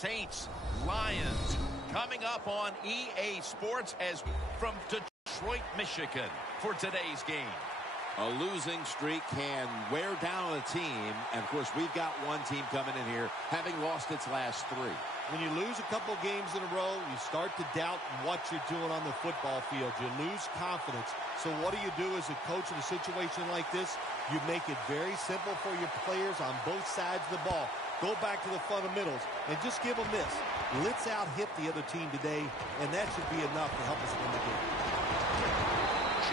Saints Lions coming up on EA Sports as from Detroit, Michigan for today's game. A losing streak can wear down a team, and of course we've got one team coming in here having lost its last 3. When you lose a couple games in a row, you start to doubt what you're doing on the football field. You lose confidence. So what do as a coach in a situation like this? You make it very simple for your players on both sides of the ball. Go back to the fundamentals and just give them this. Let's out-hit the other team today, and that should be enough to help us win the game.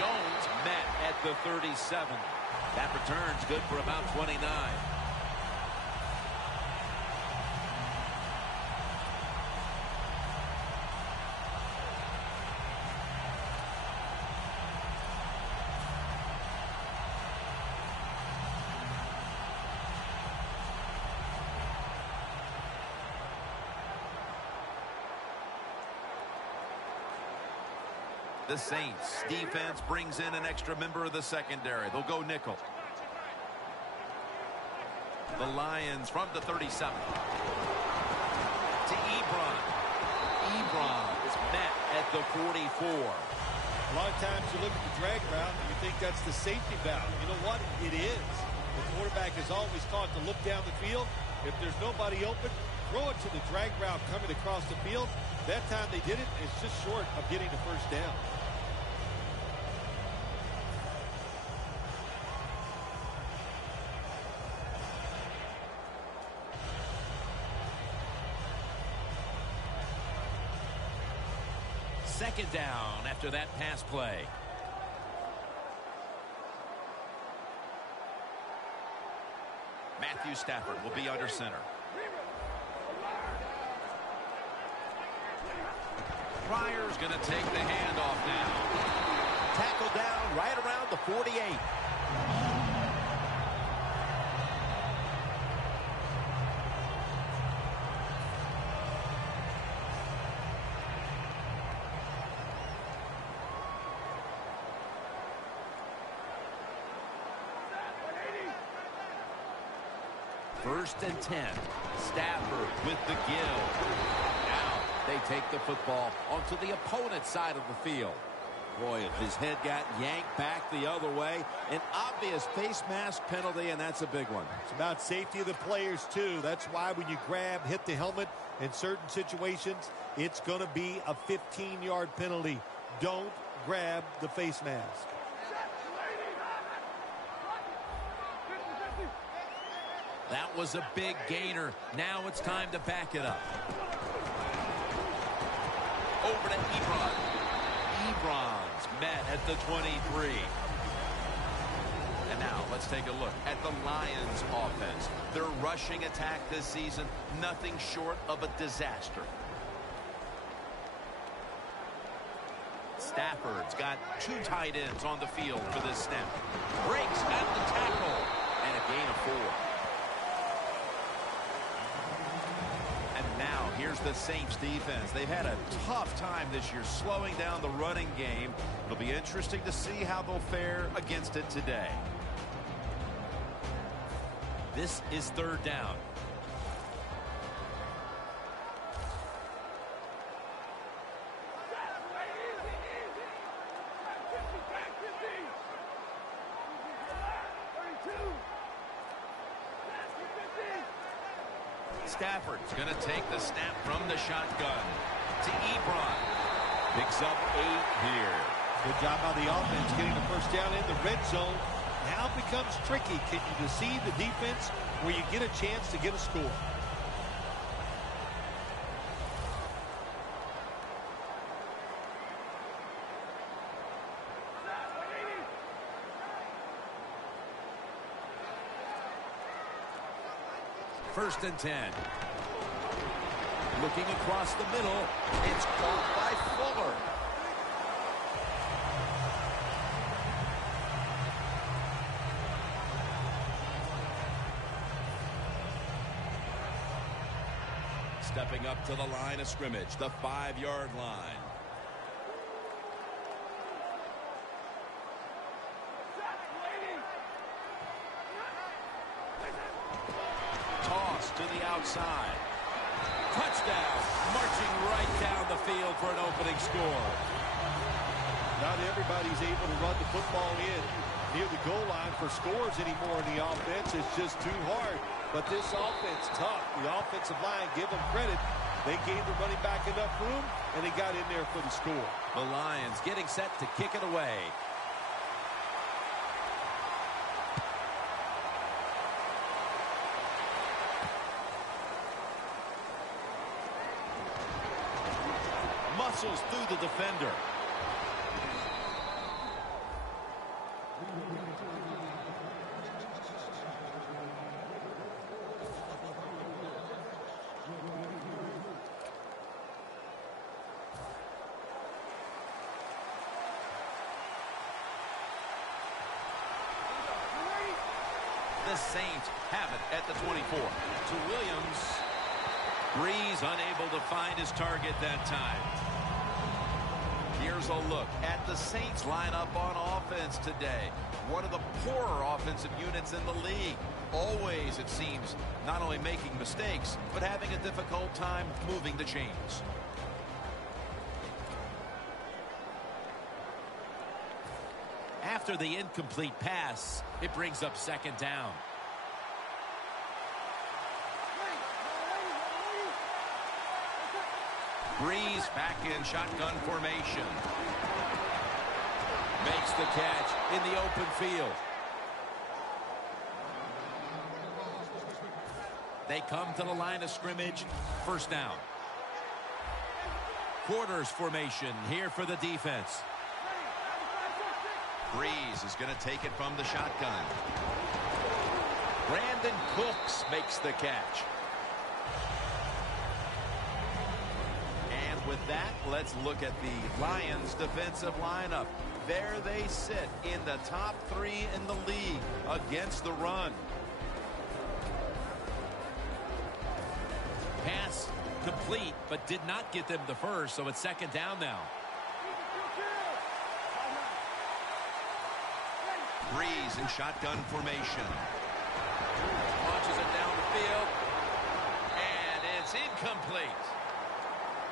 Jones met at the 37. That return's good for about 29. The Saints defense brings in an extra member of the secondary. They'll go nickel. The Lions from the 37. To Ebron. Ebron is met at the 44. A lot of times you look at the drag route and you think that's the safety valve. You know what? It is. The quarterback is always taught to look down the field. If there's nobody open, throw it to the drag route coming across the field. That time they did it. It's just short of getting the first down. Second down after that pass play. Matthew Stafford will be under center. Pryor's going to take the handoff now. Tackle down right around the 48. First and 10. Stafford with the give. Now they take the football onto the opponent's side of the field. Boy, if his head got yanked back the other way, an obvious face mask penalty, and that's a big one. It's about safety of the players, too. That's why when you grab, hit the helmet in certain situations, it's going to be a 15-yard penalty. Don't grab the face mask. That was a big gainer. Now it's time to back it up. Over to Ebron. Ebron's met at the 23. And now let's take a look at the Lions offense. Their rushing attack this season, nothing short of a disaster. Stafford's got 2 tight ends on the field for this snap. Breaks at the tackle. And a gain of 4. Now, here's the Saints defense. They've had a tough time this year slowing down the running game. It'll be interesting to see how they'll fare against it today. This is third down. Stafford's going to take the snap from the shotgun to Ebron. Picks up 8 here. Good job by the offense getting the first down in the red zone. Now it becomes tricky. Can you deceive the defense where you get a chance to get a score? First and 10. Looking across the middle. It's caught by Fuller. Stepping up to the line of scrimmage, the 5-yard line. To the outside. Touchdown. Marching right down the field for an opening score. Not everybody's able to run the football in near the goal line for scores anymore in the offense. It's just too hard. But this offense, tough. The offensive line, give them credit. They gave the running back enough room, and they got in there for the score. The Lions getting set to kick it away. Muscles through the defender. The Saints have it at the 24. To Williams. Breeze unable to find his target that time. Here's a look at the Saints lineup on offense today. One of the poorer offensive units in the league. Always, it seems, not only making mistakes, but having a difficult time moving the chains. After the incomplete pass, it brings up second down. Breeze back in shotgun formation. Makes the catch in the open field. They come to the line of scrimmage. First down. Quarters formation here for the defense. Breeze is going to take it from the shotgun. Brandon Cooks makes the catch. And with that, let's look at the Lions defensive lineup. There they sit in the top 3 in the league against the run. Pass complete, but did not get them the first, so it's second down now. Breeze in shotgun formation. Launches it down the field. And it's incomplete.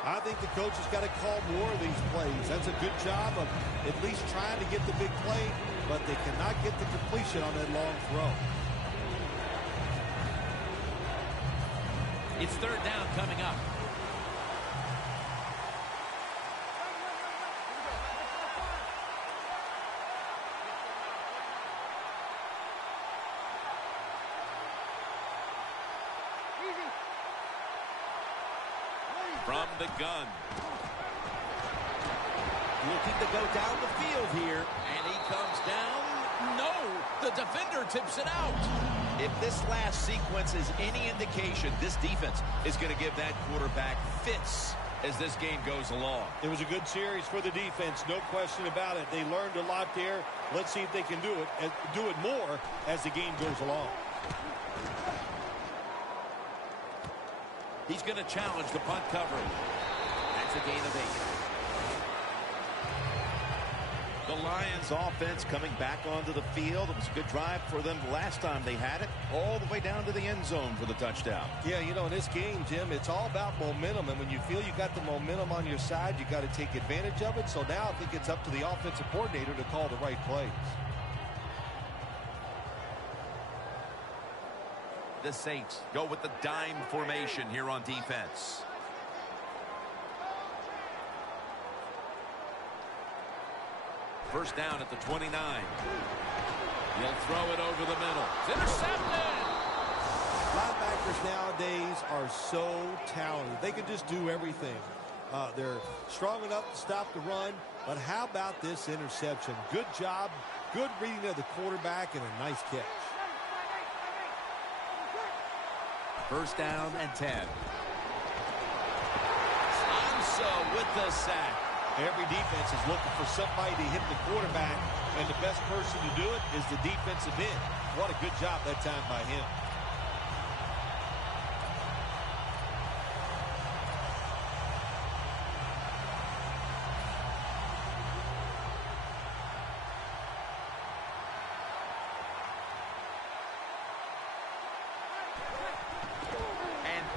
I think the coach has got to call more of these plays. That's a good job of at least trying to get the big play, but they cannot get the completion on that long throw. It's third down coming up. From the gun. Looking to go down the field here. And he comes down. No! The defender tips it out. If this last sequence is any indication, this defense is going to give that quarterback fits as this game goes along. It was a good series for the defense, no question about it. They learned a lot there. Let's see if they can do it more as the game goes along. He's going to challenge the punt coverage. That's a gain of 8. The Lions offense coming back onto the field. It was a good drive for them the last time they had it, all the way down to the end zone for the touchdown. Yeah, you know, in this game, Jim, it's all about momentum. And when you feel you got the momentum on your side, you got to take advantage of it. So now I think it's up to the offensive coordinator to call the right plays. The Saints go with the dime formation here on defense. First down at the 29. He'll throw it over the middle. It's intercepted! Linebackers nowadays are so talented. They can just do everything. They're strong enough to stop the run, but how about this interception? Good job, good reading of the quarterback, and a nice catch. First down and 10. Sansa with the sack. Every defense is looking for somebody to hit the quarterback, and the best person to do it is the defensive end. What a good job that time by him.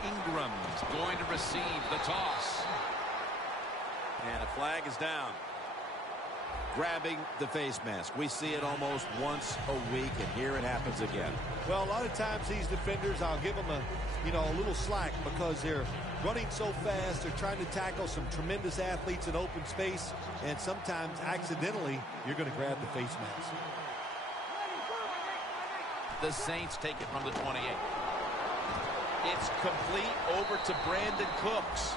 Ingram's going to receive the toss. And a flag is down. Grabbing the face mask. We see it almost once a week, and here it happens again. Well, a lot of times these defenders, I'll give them a little slack because they're running so fast. They're trying to tackle some tremendous athletes in open space, and sometimes accidentally you're going to grab the face mask. The Saints take it from the 28. It's complete over to Brandon Cooks.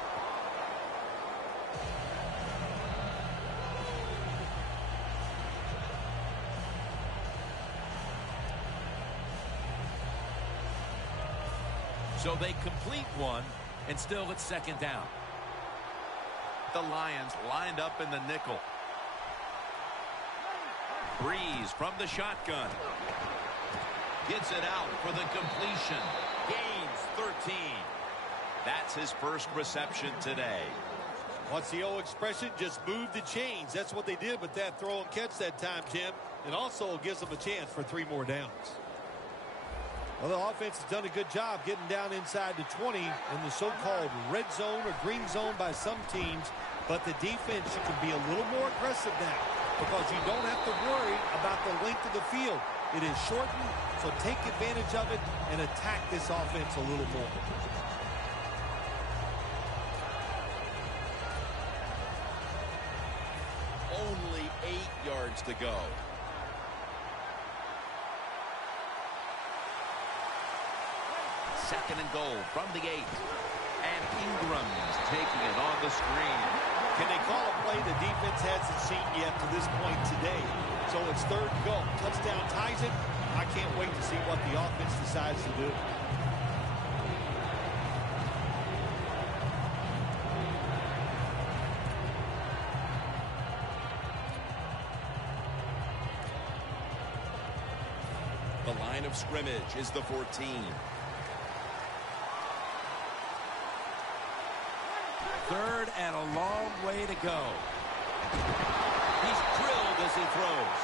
So they complete one, and still it's second down. The Lions lined up in the nickel. Breeze from the shotgun. Gets it out for the completion. Gains 13. That's his first reception today. What's the old expression? Just move the chains. That's what they did with that throw and catch that time, Jim. It also gives them a chance for 3 more downs. Well, the offense has done a good job getting down inside the 20 in the so-called red zone or green zone by some teams. But the defense, you can be a little more aggressive now because you don't have to worry about the length of the field. It is shortened, so take advantage of it and attack this offense a little more. Only 8 yards to go. Second and goal from the 8. And Ingram's taking it on the screen. Can they call a play the defense hasn't seen yet to this point today? So it's third and goal. Touchdown ties it. I can't wait to see what the offense decides to do. The line of scrimmage is the 14. Third and a long way to go. He's drilled as he throws.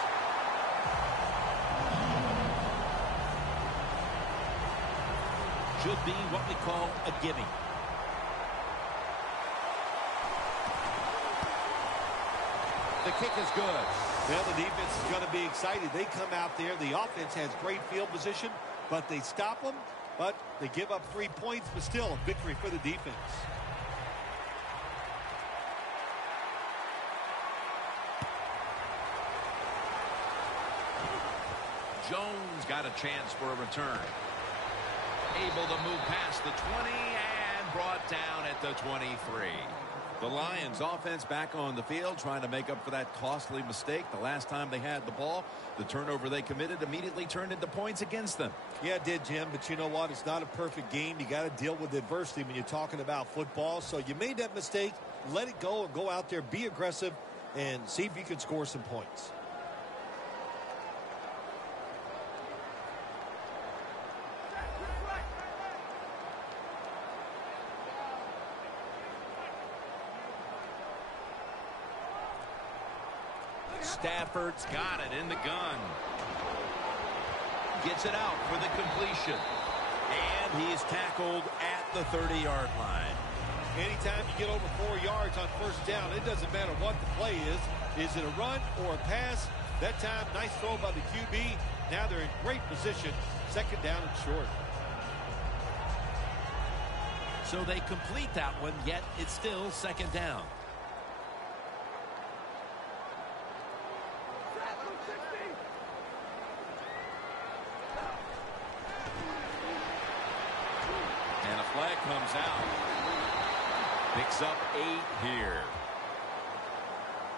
Should be what we call a gimme. The kick is good. Well, the defense is going to be excited. They come out there. The offense has great field position, but they stop them. But they give up 3 points, but still a victory for the defense. Jones got a chance for a return. Able to move past the 20 and brought down at the 23. The Lions offense back on the field trying to make up for that costly mistake the last time they had the ball. The turnover they committed immediately turned into points against them. Yeah, it did, Jim, but you know what? It's not a perfect game. You got to deal with adversity when you're talking about football. So you made that mistake, let it go, and go out there, be aggressive, and see if you can score some points. Stafford's got it in the gun. Gets it out for the completion. And he's tackled at the 30-yard line. Anytime you get over 4 yards on first down, it doesn't matter what the play is. Is it a run or a pass? That time, nice throw by the QB. Now they're in great position. Second down and short. So they complete that one, yet it's still second down. And a flag comes out. Picks up 8 here.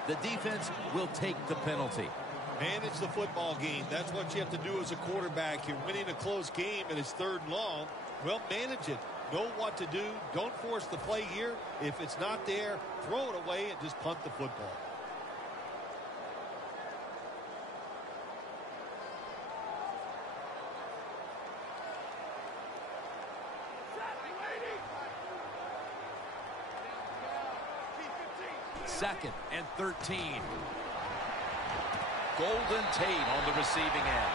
The defense will take the penalty. Manage the football game. That's what you have to do as a quarterback. You're winning a close game and it's third and long. Well, manage it. Know what to do. Don't force the play here. If it's not there, throw it away and just punt the football. Second and 13. Golden Tate on the receiving end.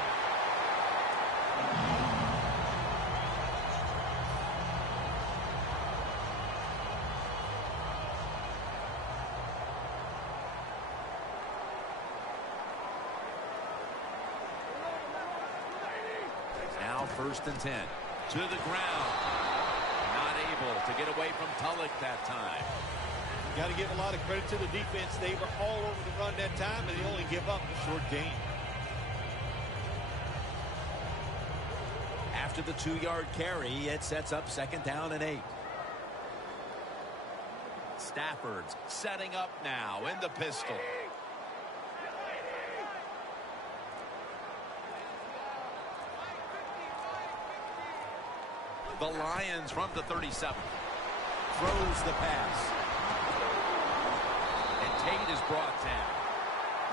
1st and 10. To the ground. Not able to get away from Tulloch that time. Got to give a lot of credit to the defense. They were all over the run that time, and they only give up a short gain. After the 2-yard carry, it sets up 2nd down and 8. Stafford's setting up now in the pistol. The Lions from the 37. Throws the pass. And Tate is brought down.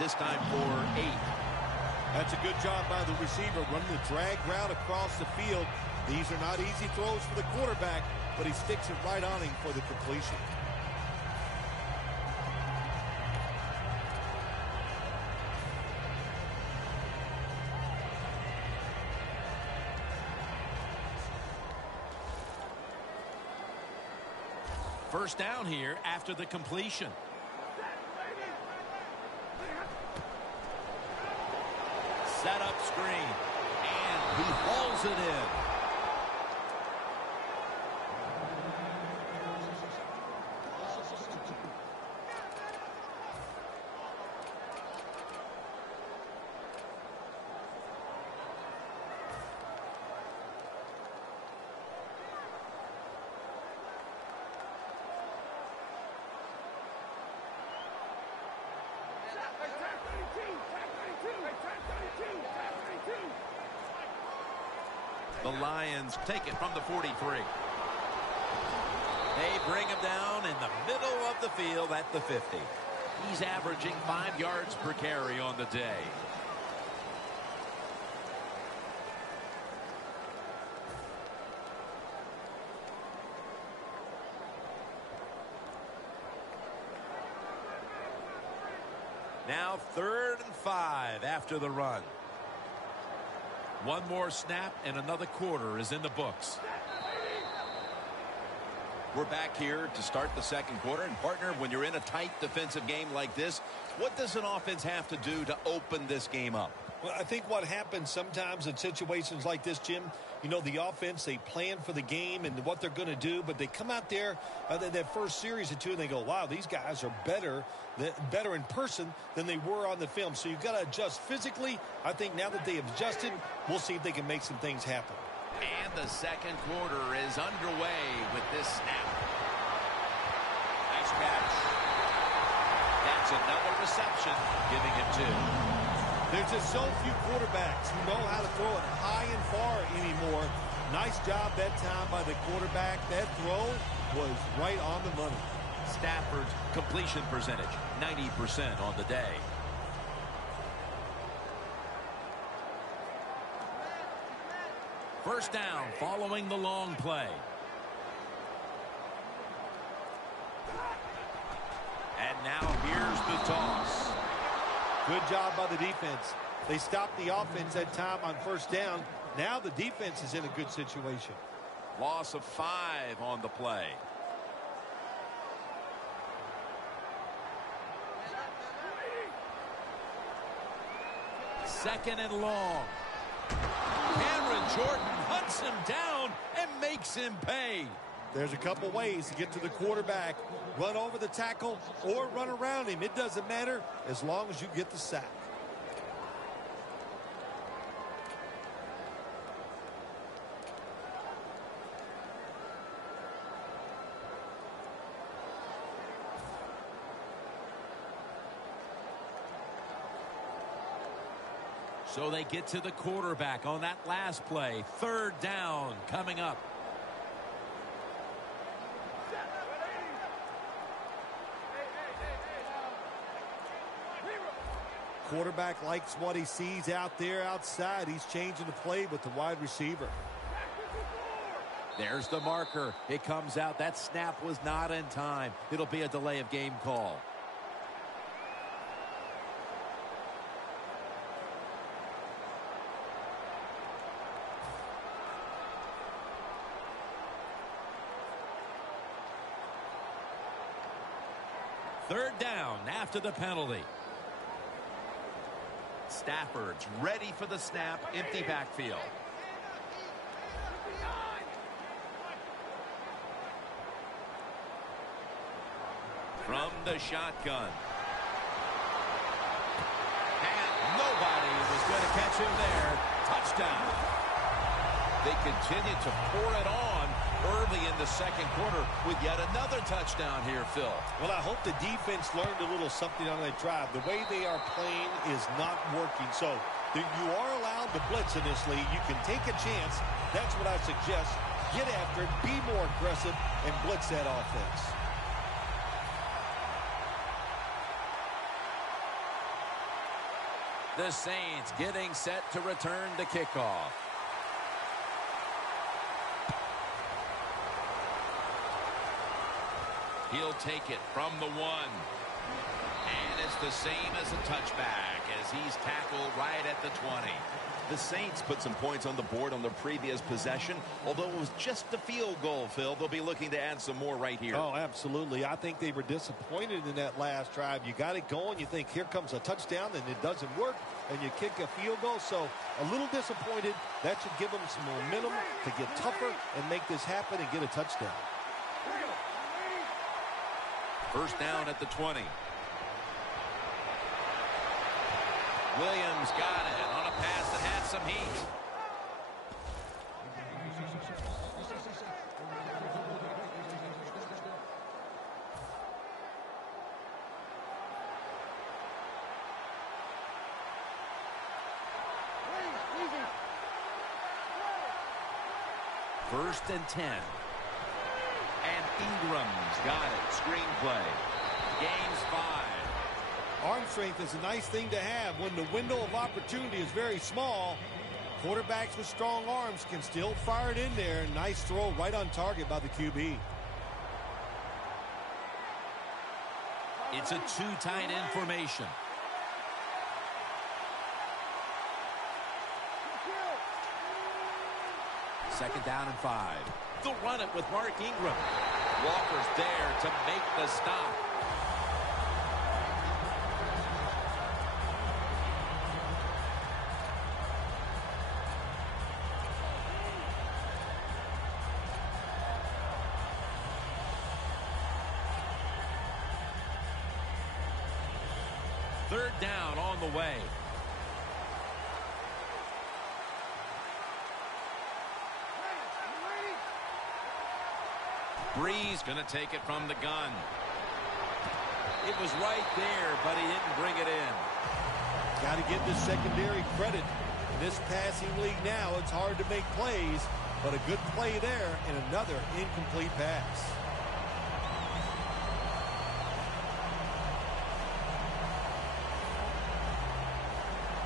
This time for 8. That's a good job by the receiver running the drag route across the field. These are not easy throws for the quarterback, but he sticks it right on him for the completion. First down here after the completion. Set up screen. And he hauls it in. The Lions take it from the 43. They bring him down in the middle of the field at the 50. He's averaging 5 yards per carry on the day. Now 3rd and 5 after the run. One more snap and another quarter is in the books. We're back here to start the 2nd quarter. And partner, when you're in a tight defensive game like this, what does an offense have to do to open this game up? Well, I think what happens sometimes in situations like this, Jim, you know, the offense, they plan for the game and what they're going to do, but they come out there that first series or two and they go, wow, these guys are better in person than they were on the film. So you've got to adjust physically. I think now that they have adjusted, we'll see if they can make some things happen. And the 2nd quarter is underway with this snap. Nice catch. That's another reception, giving him 2. There's just so few quarterbacks who know how to throw it high and far anymore. Nice job that time by the quarterback. That throw was right on the money. Stafford's completion percentage, 90% on the day. First down following the long play. And now here's the toss. Good job by the defense. They stopped the offense that time on 1st down. Now the defense is in a good situation. Loss of 5 on the play. Second and long. Cameron Jordan hunts him down and makes him pay. There's a couple ways to get to the quarterback. Run over the tackle or run around him. It doesn't matter as long as you get the sack. So they get to the quarterback on that last play. 3rd down coming up. Quarterback likes what he sees out there outside. He's changing the play with the wide receiver. There's the marker. It comes out. That snap was not in time. It'll be a delay of game call. Third down after the penalty. Stafford's ready for the snap. Empty backfield. from the shotgun. And nobody was going to catch him there. Touchdown. They continue to pour it on early in the second quarter with yet another touchdown here, Phil. Well, I hope the defense learned a little something on that drive. The way they are playing is not working. So you are allowed to blitz in this league. You can take a chance. That's what I suggest. Get after it, be more aggressive, and blitz that offense. The Saints getting set to return the kickoff. He'll take it from the 1. And it's the same as a touchback as he's tackled right at the 20. The Saints put some points on the board on their previous possession. Although it was just a field goal, Phil, they'll be looking to add some more right here. Oh, absolutely. I think they were disappointed in that last drive. You got it going. You think here comes a touchdown, and it doesn't work, and you kick a field goal. So a little disappointed. That should give them some momentum to get tougher and make this happen and get a touchdown. First down at the 20. Williams got it on a pass that had some heat. First and 10. And Ingram's got it. Screenplay. Gains 5. Arm strength is a nice thing to have when the window of opportunity is very small. Quarterbacks with strong arms can still fire it in there. Nice throw right on target by the QB. It's a two tight end formation. Second down and 5. They'll run it with Mark Ingram. Walker's there to make the stop. Third down on the way. Breeze going to take it from the gun. It was right there, but he didn't bring it in. Got to give the secondary credit. In this passing league now, it's hard to make plays, but a good play there and another incomplete pass.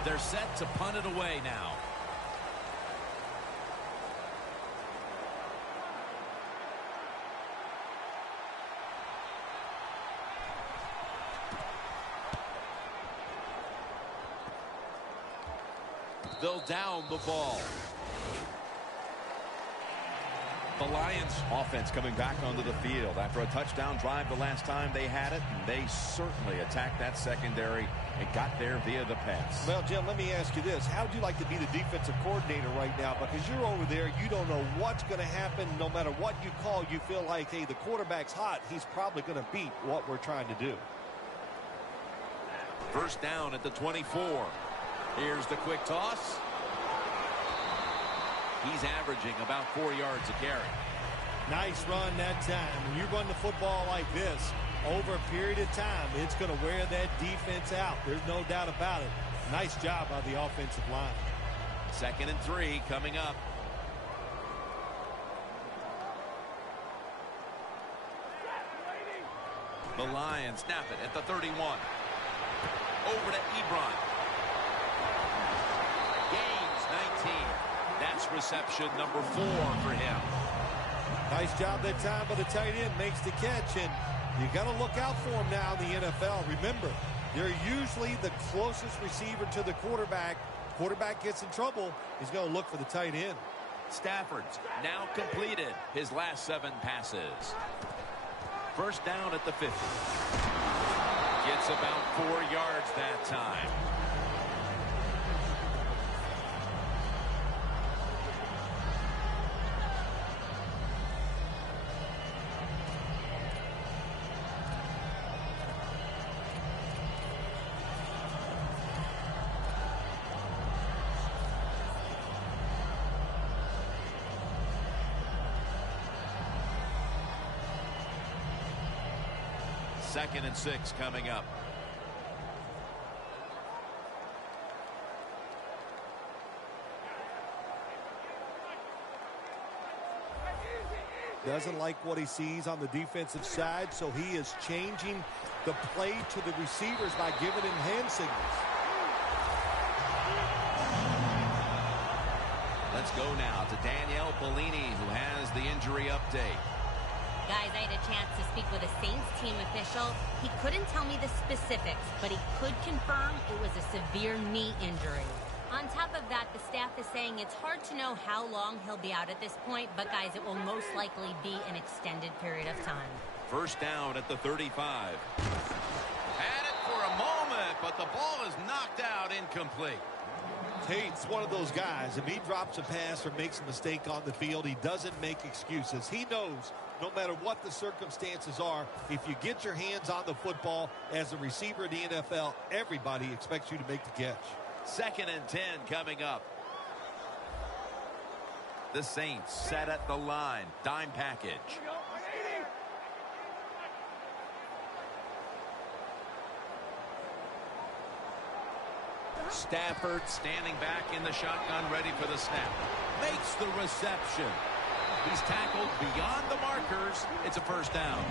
They're set to punt it away now. They'll down the ball. The Lions offense coming back onto the field after a touchdown drive the last time they had it. And they certainly attacked that secondary and got there via the pass. Well, Jim, let me ask you this. How would you like to be the defensive coordinator right now? Because you're over there, you don't know what's going to happen. No matter what you call, you feel like, hey, the quarterback's hot. He's probably going to beat what we're trying to do. First down at the 24. Here's the quick toss. He's averaging about 4 yards a carry. Nice run that time. When you run the football like this, over a period of time, it's going to wear that defense out. There's no doubt about it. Nice job by the offensive line. Second and 3 coming up. The Lions snap it at the 31. Over to Ebron. Gains 19. That's reception number 4 for him. Nice job that time by the tight end. Makes the catch, and you got to look out for him now in the NFL. Remember, they're usually the closest receiver to the quarterback. Quarterback gets in trouble, he's going to look for the tight end. Stafford's now completed his last 7 passes. First down at the 50. Gets about 4 yards that time. 2nd and 6 coming up. Doesn't like what he sees on the defensive side, so he is changing the play to the receivers by giving him hand signals. Let's go now to Danielle Bellini, who has the injury update. Guys, I had a chance to speak with a Saints team official. He couldn't tell me the specifics, but he could confirm it was a severe knee injury. On top of that, the staff is saying it's hard to know how long he'll be out at this point, but guys, it will most likely be an extended period of time. First down at the 35. Had it for a moment, but the ball is knocked out, incomplete. Tate's one of those guys. If he drops a pass or makes a mistake on the field, he doesn't make excuses. He knows no matter what the circumstances are, if you get your hands on the football as a receiver in the NFL, everybody expects you to make the catch. 2nd and 10 coming up. The Saints set at the line. Dime package. Stafford standing back in the shotgun, ready for the snap. Makes the reception. He's tackled beyond the markers. It's a first down.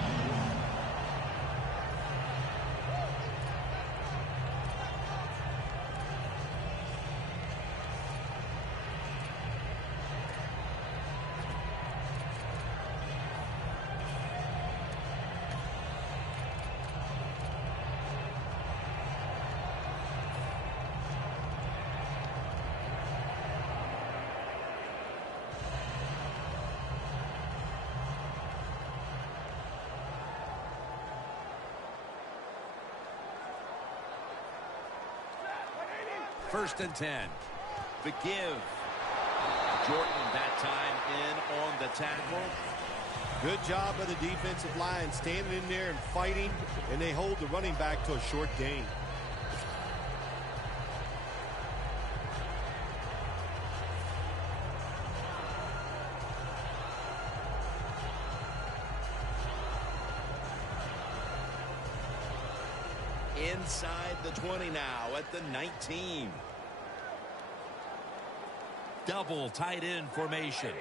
First and 10. The give. Jordan that time in on the tackle. Good job by the defensive line standing in there and fighting, and they hold the running back to a short gain. Inside the 20 now at the 19. Double tight end formation.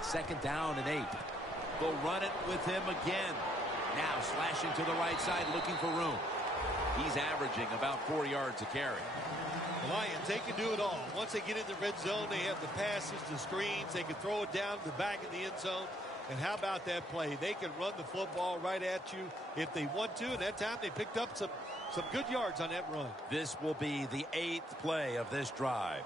Second down and 8. They'll run it with him again. Now slashing to the right side, looking for room. He's averaging about 4 yards a carry. Lions, they can do it all. Once they get in the red zone, they have the passes, the screens. They can throw it down to the back of the end zone. And how about that play? They can run the football right at you if they want to. And that time they picked up some good yards on that run. This will be the 8th play of this drive.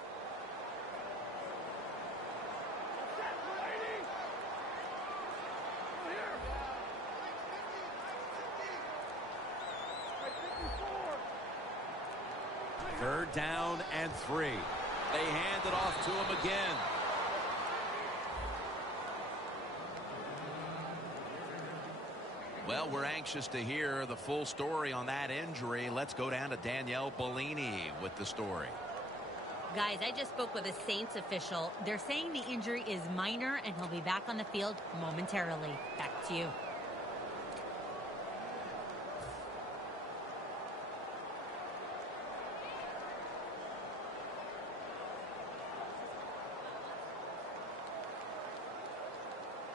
Third down and 3. They hand it off to him again. Well, we're anxious to hear the full story on that injury. Let's go down to Danielle Bellini with the story. Guys, I just spoke with a Saints official. They're saying the injury is minor and he'll be back on the field momentarily. Back to you.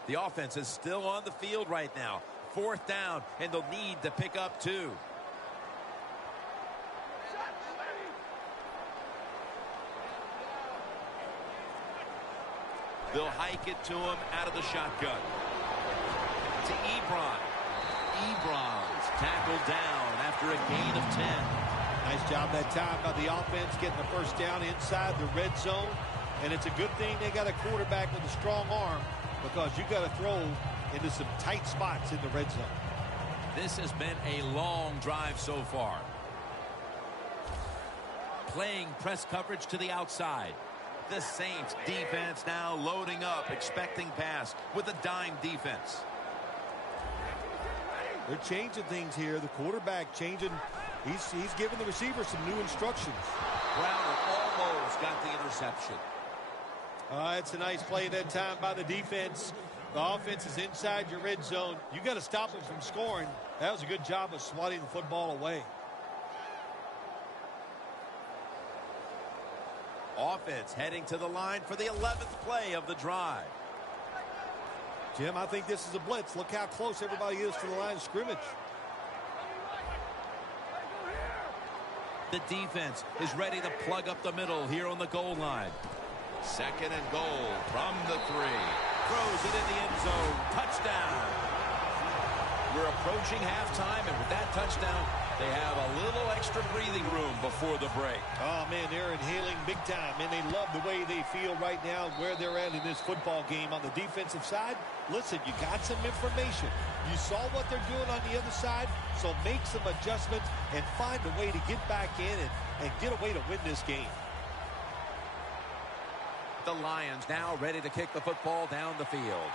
The offense is still on the field right now. 4th down, and they'll need to pick up 2. They'll hike it to him out of the shotgun. To Ebron. Ebron's tackled down after a gain of 10. Nice job that time by the offense getting the first down inside the red zone. And it's a good thing they got a quarterback with a strong arm, because you got to throw into some tight spots in the red zone. This has been a long drive so far. Playing press coverage to the outside. The Saints defense now loading up, expecting pass with a dime defense. They're changing things here. The quarterback changing. He's giving the receiver some new instructions. Browner almost got the interception. It's a nice play that time by the defense. The offense is inside your red zone. You got to stop them from scoring. That was a good job of swatting the football away. Offense heading to the line for the 11th play of the drive. Jim, I think this is a blitz. Look how close everybody is to the line of scrimmage. The defense is ready to plug up the middle here on the goal line. Second and goal from the 3. Throws it in the end zone. Touchdown. We're approaching halftime, and with that touchdown, they have a little extra breathing room before the break. Oh, man, they're inhaling big time, and they love the way they feel right now where they're at in this football game. On the defensive side, listen, you got some information. You saw what they're doing on the other side, so make some adjustments and find a way to get back in and get a way to win this game. The Lions now ready to kick the football down the field.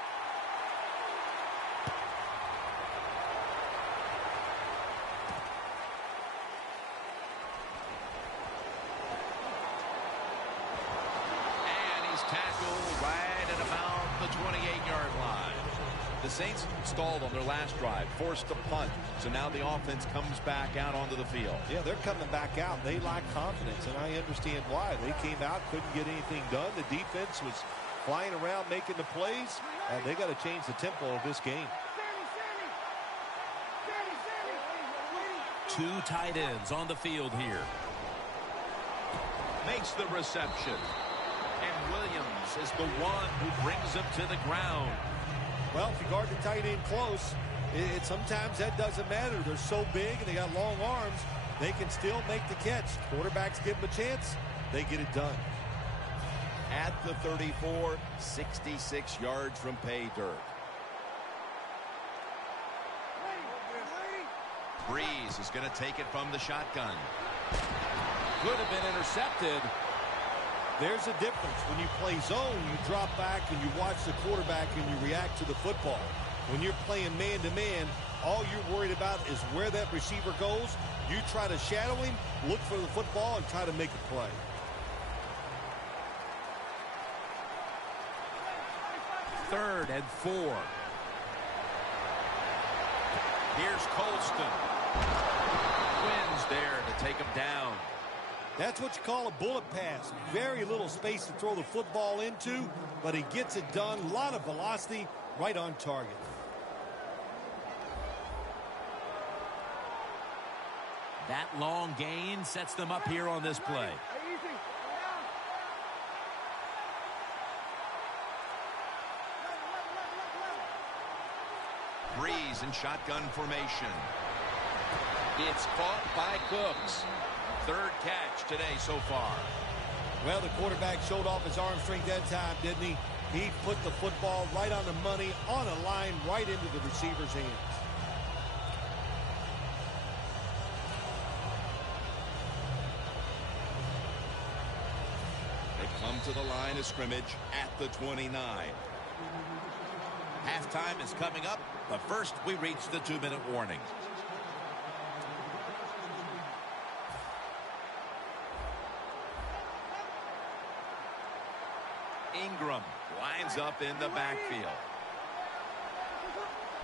Tackled right at about the 28-yard line. The Saints stalled on their last drive, forced a punt, so now the offense comes back out onto the field. Yeah, they're coming back out. They lack confidence, and I understand why. They came out, couldn't get anything done. The defense was flying around making the plays, and they got to change the tempo of this game. Two tight ends on the field here. Makes the reception. And Williams is the one who brings him to the ground. Well, if you guard the tight end close, sometimes that doesn't matter. They're so big and they got long arms, they can still make the catch. Quarterbacks give them a chance, they get it done. At the 34, 66 yards from pay dirt. Breeze is going to take it from the shotgun. Could have been intercepted. There's a difference. When you play zone, you drop back and you watch the quarterback and you react to the football. When you're playing man-to-man, all you're worried about is where that receiver goes. You try to shadow him, look for the football, and try to make a play. Third and 4. Here's Colston. Quinn's there to take him down. That's what you call a bullet pass. Very little space to throw the football into, but he gets it done. A lot of velocity, right on target. That long gain sets them up here on this play. Breeze in shotgun formation. It's caught by Cooks. Third catch today so far. Well, the quarterback showed off his arm strength that time, didn't he? He put the football right on the money, on a line, right into the receiver's hands. They come to the line of scrimmage at the 29. Halftime is coming up, but first we reach the 2-minute warning. Ingram lines up in the backfield.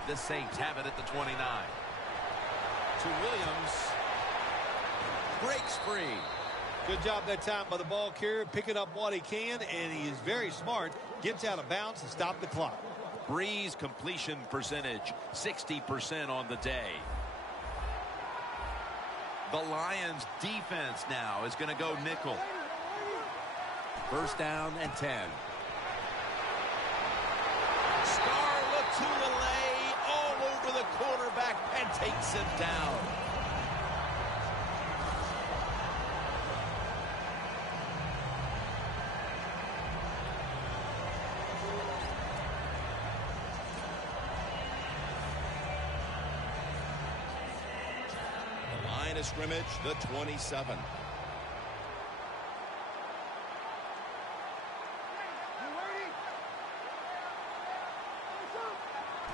The Saints have it at the 29. To Williams. Breaks free. Good job that time by the ball carrier, picking up what he can, and he is very smart. Gets out of bounds to stop the clock. Breeze completion percentage, 60% on the day. The Lions defense now is going to go nickel. First down and 10. Scarlatulele all over the quarterback and takes him down. The line of scrimmage, the 27.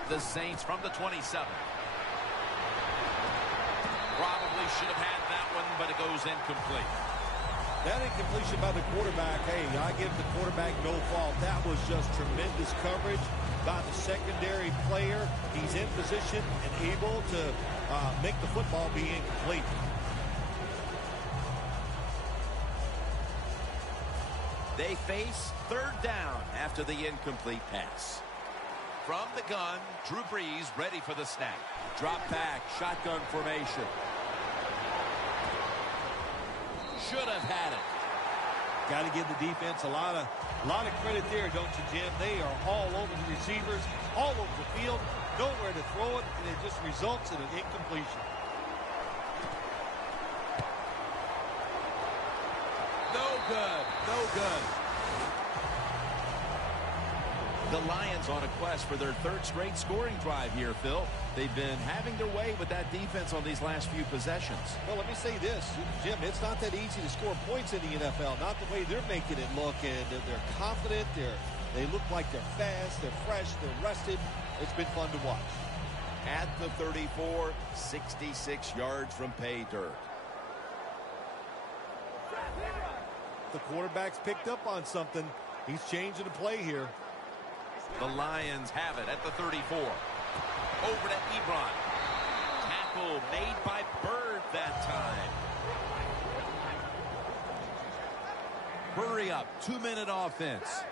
The Saints from the 27. Probably should have had that one, but it goes incomplete. That incompletion by the quarterback, hey, I give the quarterback no fault. That was just tremendous coverage by the secondary player. He's in position and able to make the football be incomplete. They face third down after the incomplete pass. From the gun, Drew Brees ready for the snap. Drop back, shotgun formation. Should have had it. Got to give the defense a lot of credit there, don't you, Jim? They are all over the receivers, all over the field, nowhere to throw it, and it just results in an incompletion. No good. No good. The Lions on a quest for their third straight scoring drive here, Phil. They've been having their way with that defense on these last few possessions. Well, let me say this, Jim, it's not that easy to score points in the NFL, not the way they're making it look, and they're confident, they look like they're fast, they're fresh, they're rested. It's been fun to watch. At the 34, 66 yards from pay dirt. The quarterback's picked up on something. He's changing the play here. The Lions have it at the 34. Over to Ebron. Tackle made by Bird that time. Hurry up. 2-minute offense.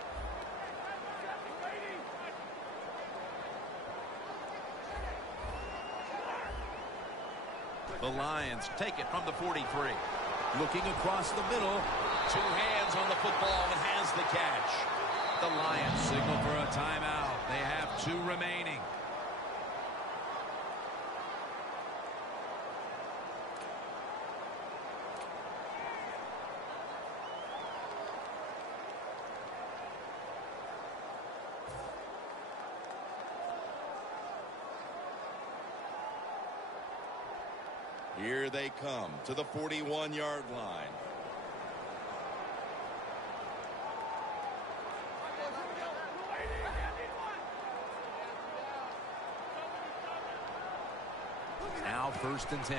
The Lions take it from the 43. Looking across the middle. 2 hands on the football and has the catch. The Lions signal for a timeout. They have 2 remaining. Here they come to the 41-yard line. Now 1st and 10.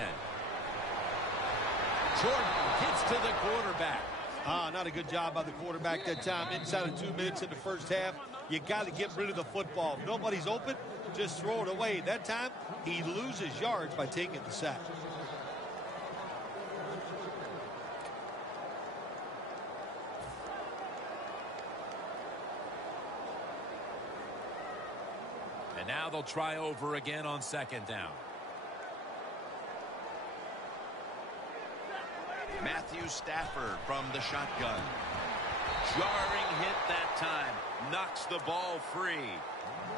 Jordan gets to the quarterback. Not a good job by the quarterback that time. Inside of 2 minutes in the first half, you got to get rid of the football. If nobody's open, just throw it away. That time, he loses yards by taking the sack. And now they'll try over again on 2nd down. Matthew Stafford from the shotgun. Jarring hit that time. Knocks the ball free.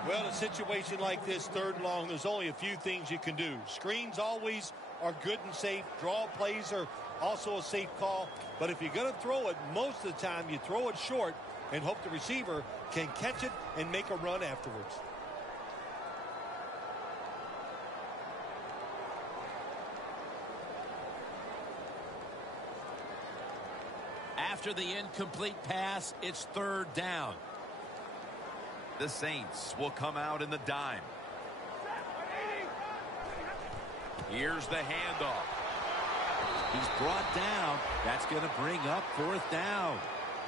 Well, in a situation like this, 3rd and long, there's only a few things you can do. Screens always are good and safe. Draw plays are also a safe call. But if you're going to throw it, most of the time you throw it short and hope the receiver can catch it and make a run afterwards. After the incomplete pass, it's 3rd down. The Saints will come out in the dime. Here's the handoff. He's brought down. That's going to bring up 4th down.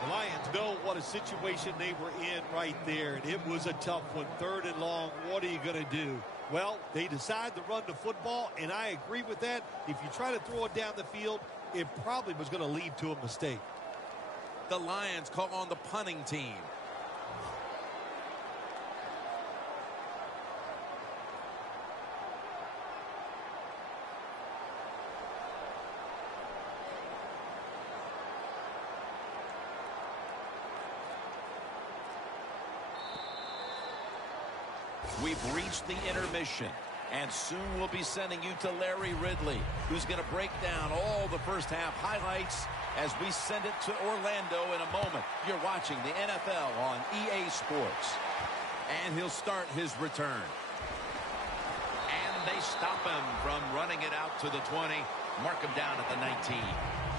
The Lions know what a situation they were in right there, and it was a tough one. 3rd and long, what are you going to do? Well, they decide to run the football, and I agree with that. If you try to throw it down the field, it probably was going to lead to a mistake. The Lions call on the punting team. We've reached the intermission, and soon we'll be sending you to Larry Ridley, who's going to break down all the first half highlights as we send it to Orlando in a moment. You're watching the NFL on EA Sports. And he'll start his return. And they stop him from running it out to the 20. Mark him down at the 19.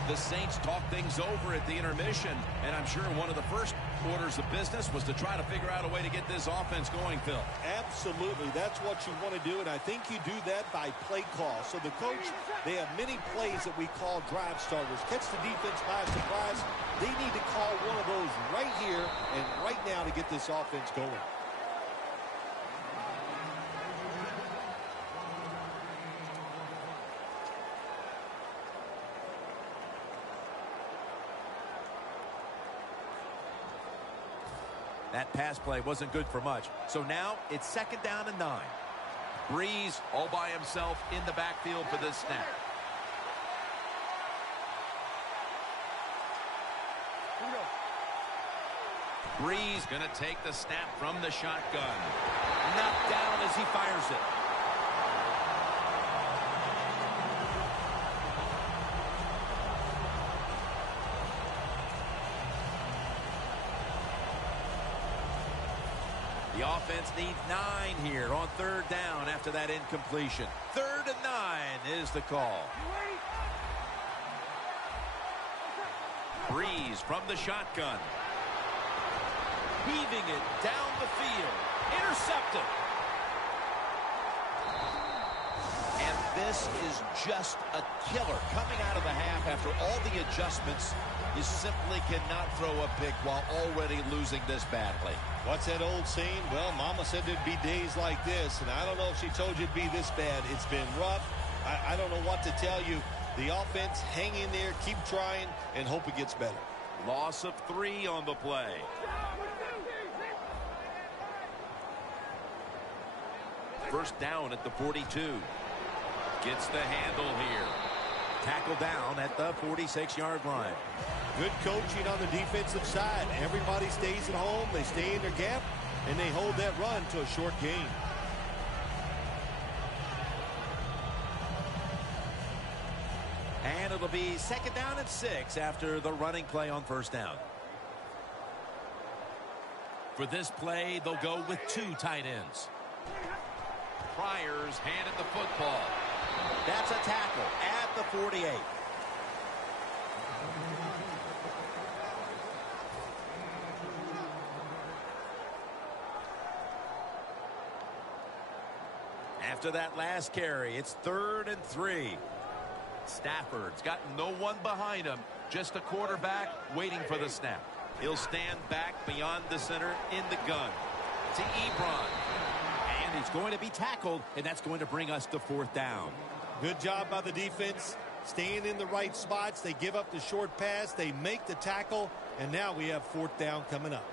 The Saints talked things over at the intermission, and I'm sure one of the first orders of business was to try to figure out a way to get this offense going, Phil. Absolutely. That's what you want to do, and I think you do that by play call. So the coach, they have many plays that we call drive starters. Catch the defense by surprise. They need to call one of those right here and right now to get this offense going. That pass play wasn't good for much. So now it's 2nd down and 9. Breeze all by himself in the backfield for this snap. Breeze going to take the snap from the shotgun. Knocked down as he fires it. The offense needs 9 here on 3rd down after that incompletion. 3rd and 9 is the call. Breeze from the shotgun. Heaving it down the field. Intercepted. And this is just a killer. Coming out of the half after all the adjustments, you simply cannot throw a pick while already losing this badly. What's that old saying? Well, Mama said there'd be days like this, and I don't know if she told you it'd be this bad. It's been rough. I don't know what to tell you. The offense, hang in there, keep trying, and hope it gets better. Loss of 3 on the play. First down at the 42. Gets the handle here. Tackle down at the 46-yard line. Good coaching on the defensive side. Everybody stays at home. They stay in their gap, and they hold that run to a short gain. And it'll be 2nd down and 6 after the running play on 1st down. For this play, they'll go with 2 tight ends. Pryor's handed the football. That's a tackle at the 48. After that last carry, it's 3rd and 3. Stafford's got no one behind him, just a quarterback waiting for the snap. He'll stand back beyond the center in the gun to Ebron. And he's going to be tackled, and that's going to bring us to 4th down. Good job by the defense, staying in the right spots. They give up the short pass. They make the tackle, and now we have 4th down coming up.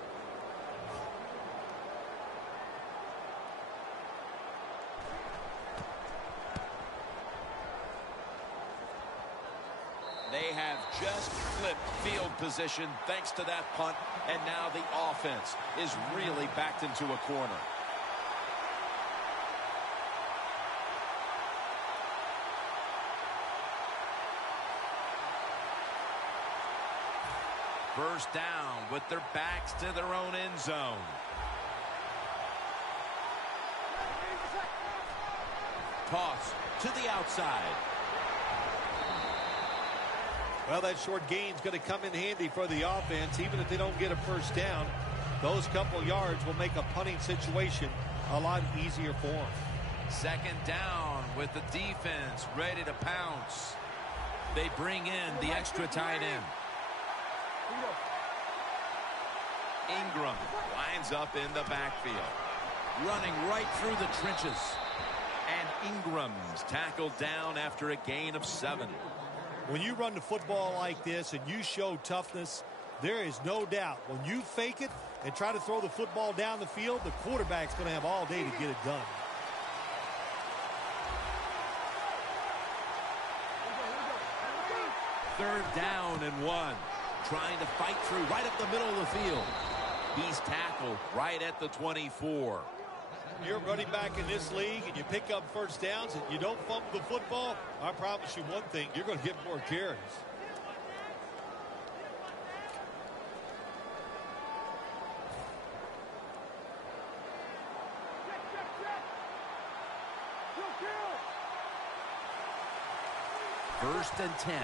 They have just flipped field position thanks to that punt, and now the offense is really backed into a corner. First down with their backs to their own end zone. Toss to the outside. Well, that short gain's going to come in handy for the offense. Even if they don't get a first down, those couple yards will make a punting situation a lot easier for them. 2nd down with the defense ready to pounce. They bring in the extra tight end. Ingram lines up in the backfield. Running right through the trenches. And Ingram's tackled down after a gain of 7. When you run the football like this and you show toughness, there is no doubt when you fake it and try to throw the football down the field, the quarterback's going to have all day to get it done. Third down and 1. Trying to fight through right up the middle of the field. He's tackled right at the 24. You're running back in this league and you pick up first downs and you don't fumble the football, I promise you one thing, you're going to get more carries. First and 10.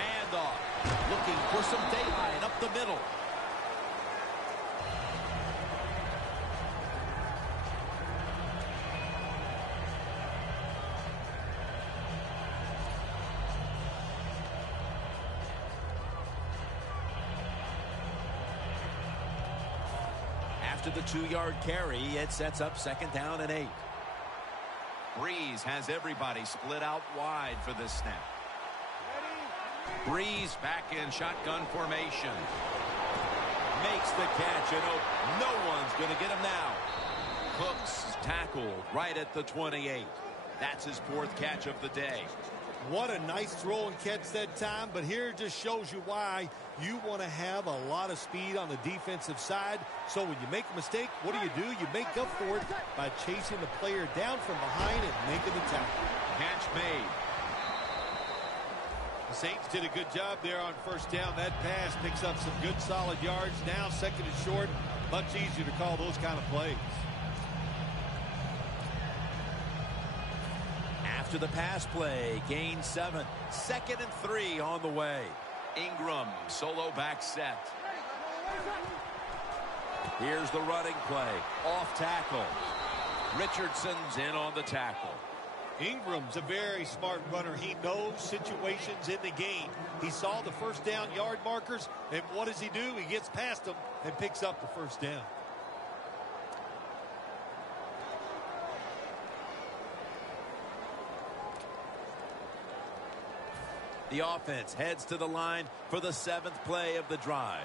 Handoff. Looking for some daylight up the middle. After the 2-yard carry, it sets up 2nd down and 8. Breeze has everybody split out wide for this snap. Breeze back in shotgun formation. Makes the catch, and no one's going to get him now. Cooks tackled right at the 28. That's his 4th catch of the day. What a nice throw and catch that time, but here it just shows you why you want to have a lot of speed on the defensive side. So when you make a mistake, what do? You make up for it by chasing the player down from behind and making the tackle. Catch made. The Saints did a good job there on 1st down. That pass picks up some good solid yards. Now 2nd and short. Much easier to call those kind of plays. After the pass play, gain 7. 2nd and 3 on the way. Ingram, solo back set. Here's the running play. Off tackle. Richardson's in on the tackle. Ingram's a very smart runner. He knows situations in the game. He saw the 1st down yard markers, and what does he do? He gets past them and picks up the 1st down. The offense heads to the line for the 7th play of the drive.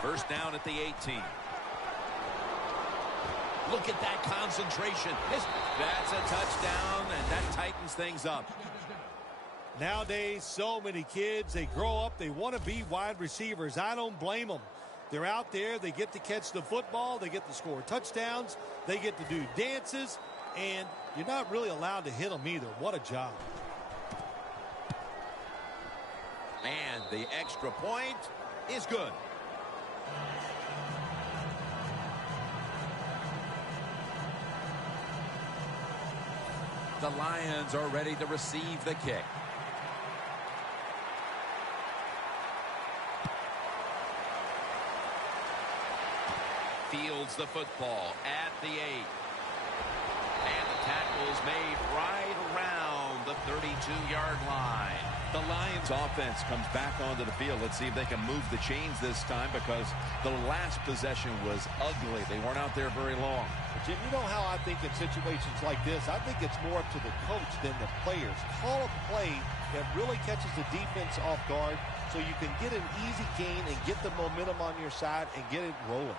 First down at the 18. Look at that concentration. That's a touchdown, and that tightens things up. Nowadays, so many kids, they grow up, they want to be wide receivers. I don't blame them. They're out there, they get to catch the football, they get to score touchdowns, they get to do dances, and you're not really allowed to hit them either. What a job. And the extra point is good. The Lions are ready to receive the kick. Fields the football at the 8. And the tackle is made right around the 32-yard line. The Lions offense comes back onto the field. Let's see if they can move the chains this time, because the last possession was ugly. They weren't out there very long. But Jim, you know how I think in situations like this, I think it's more up to the coach than the players. Call a play that really catches the defense off guard so you can get an easy gain and get the momentum on your side and get it rolling.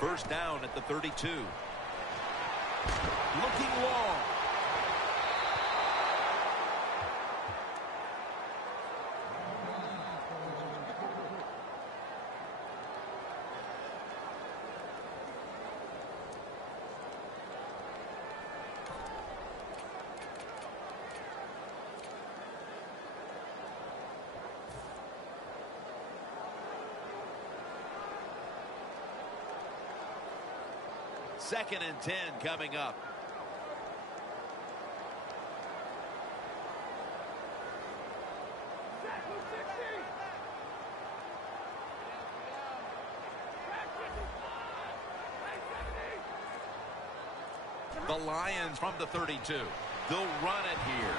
First down at the 32. Looking long. Second and 10 coming up. The Lions from the 32. They'll run it here.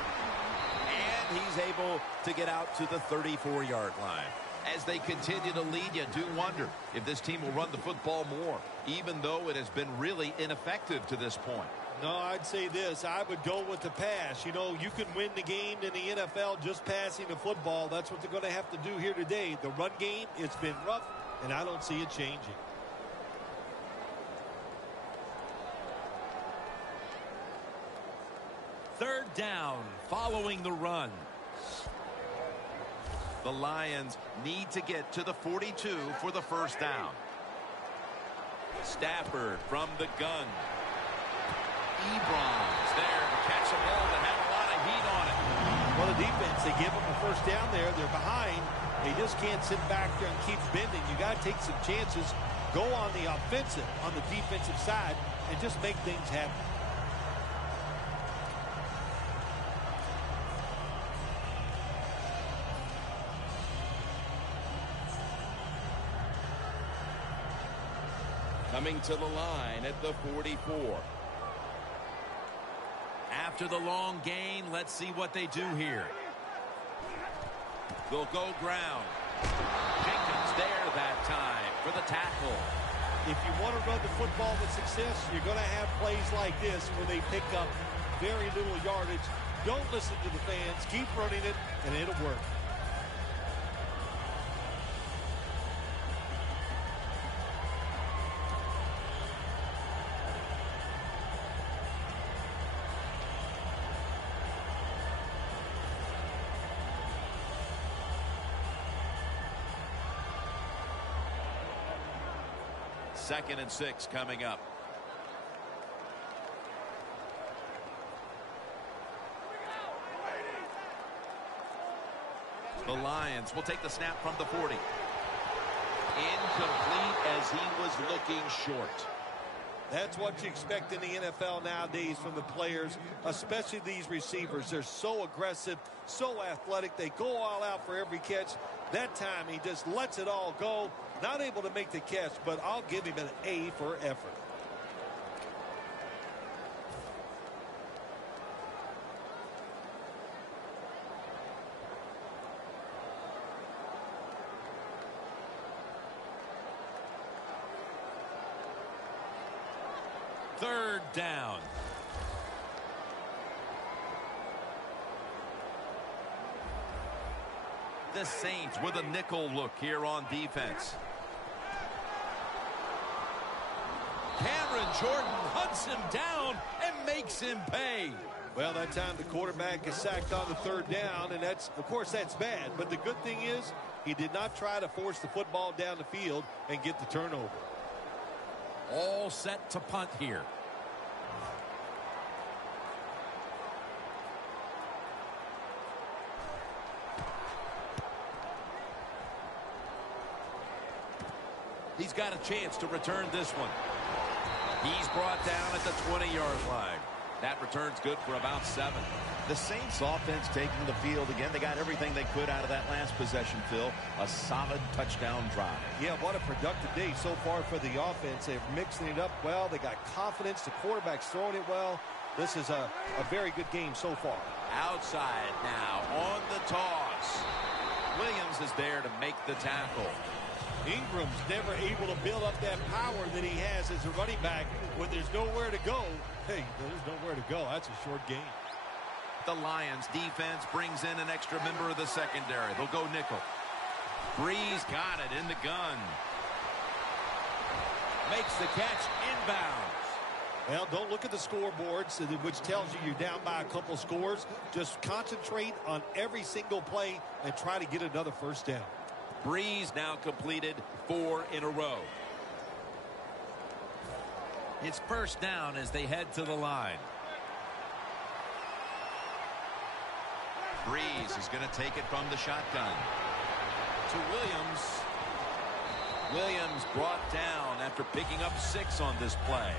And he's able to get out to the 34-yard line. As they continue to lead, you do wonder if this team will run the football more, even though it has been really ineffective to this point. No, I'd say this. I would go with the pass. You know, you can win the game in the NFL just passing the football. That's what they're going to have to do here today. The run game, it's been rough, and I don't see it changing. Third down following the run. The Lions need to get to the 42 for the first down. Stafford from the gun. Ebron's there to catch the ball that had a the defense. They give them a first down there. They're behind. They just can't sit back there and keep bending. You got to take some chances. Go on the offensive, on the defensive side, and just make things happen. Coming to the line at the 44. After the long gain, let's see what they do here. They'll go ground. Jenkins there that time for the tackle. If you want to run the football with success, you're going to have plays like this where they pick up very little yardage. Don't listen to the fans. Keep running it, and it'll work. Second and 6 coming up. The Lions will take the snap from the 40. Incomplete as he was looking short. That's what you expect in the NFL nowadays from the players, especially these receivers. They're so aggressive, so athletic. They go all out for every catch. That time he just lets it all go. Not able to make the catch, but I'll give him an A for effort. Third down. The Saints with a nickel look here on defense. Cameron Jordan hunts him down and makes him pay. Well, that time the quarterback is sacked on the third down, and that's, of course, that's bad. But the good thing is he did not try to force the football down the field and get the turnover. All set to punt here. He's got a chance to return this one. He's brought down at the 20-yard line. That return's good for about 7. The Saints offense taking the field again. They got everything they could out of that last possession, Phil. A solid touchdown drive. Yeah, what a productive day so far for the offense. They're mixing it up well. They got confidence. The quarterback's throwing it well. This is a very good game so far. Outside now on the toss. Williams is there to make the tackle. Ingram's never able to build up that power that he has as a running back when there's nowhere to go. Hey, there's nowhere to go. That's a short game. The Lions defense brings in an extra member of the secondary. They'll go nickel. Breeze got it in the gun. Makes the catch inbounds. Well, don't look at the scoreboards, which tells you you're down by a couple scores. Just concentrate on every single play and try to get another first down. Breeze now completed 4 in a row. It's first down as they head to the line. Breeze is going to take it from the shotgun to Williams. Williams brought down after picking up 6 on this play.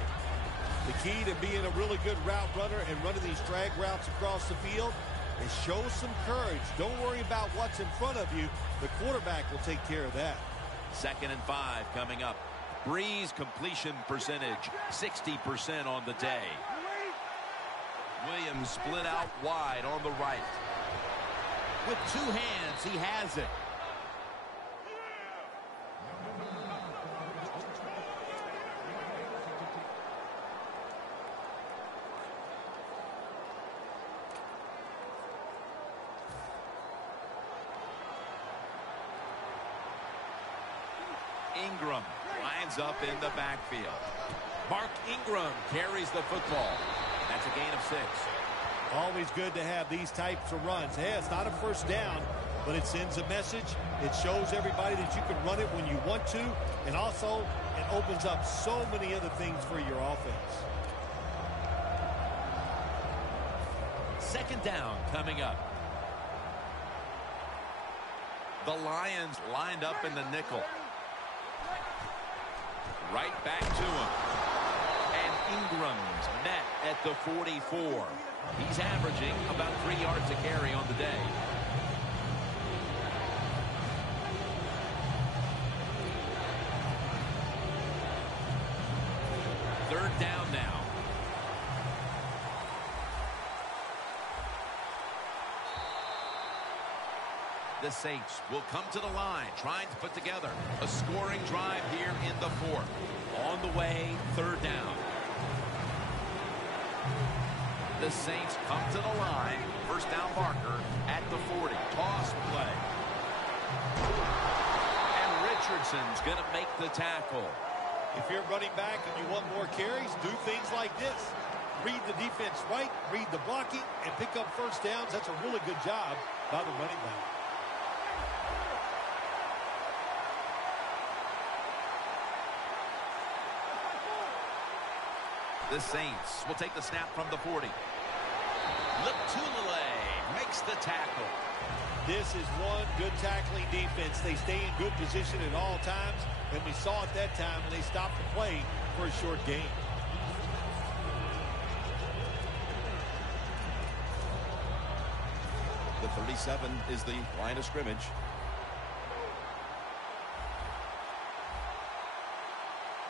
The key to being a really good route runner and running these drag routes across the field is show some courage. Don't worry about what's in front of you. The quarterback will take care of that. 2nd and 5 coming up. Breeze completion percentage 60% on the day. Williams split out wide on the right. With 2 hands, he has it. Ingram lines up in the backfield. Mark Ingram carries the football. That's a gain of 6. Always good to have these types of runs. Hey, it's not a first down, but it sends a message. It shows everybody that you can run it when you want to, and also it opens up so many other things for your offense. 2nd down coming up. The Lions lined up in the nickel. Right back to him. And Ingram's met at the 44. He's averaging about 3 yards a carry on the day. Third down now. The Saints will come to the line, trying to put together a scoring drive here in the fourth. On the way, third down. The Saints come to the line. First down marker at the 40. Toss play. And Richardson's going to make the tackle. If you're running back and you want more carries, do things like this. Read the defense right, read the blocking, and pick up first downs. That's a really good job by the running back. The Saints will take the snap from the 40. Liptulele makes the tackle. This is one good tackling defense. They stay in good position at all times, and we saw it that time when they stopped the play for a short gain. The 37 is the line of scrimmage.